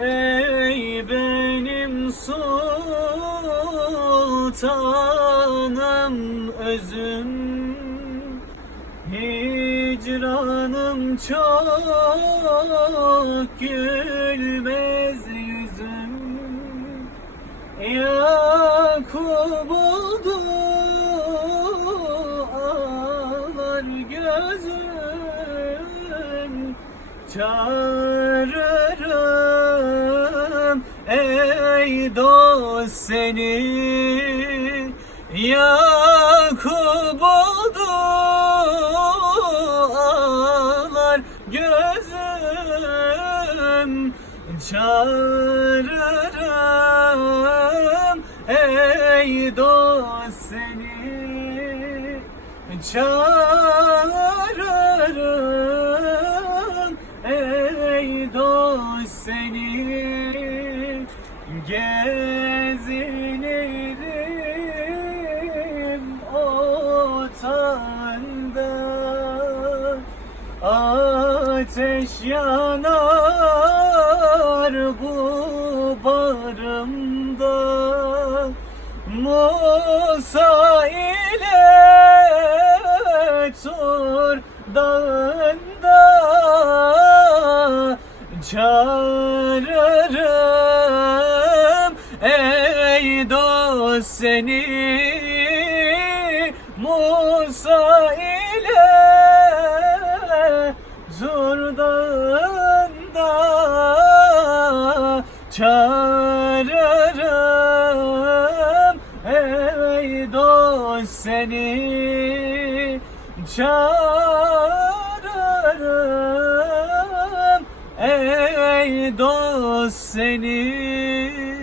Ey benim sultanım özüm, hicranım çok gülmez yüzüm. Yakup oldu ağlar gözüm, çağırırım ey dost seni. Yakup oldu ağlar gözüm, çağırırım ey dost seni. Çağırırım ey dost seni. Gezinirim otağında, ateş yanar bu bağrımda. Musa ile Tur dağında çağırırım ey dost seni. Musa ile Tur dağında çağırırım ey dost seni. Çağırırım ey dost seni.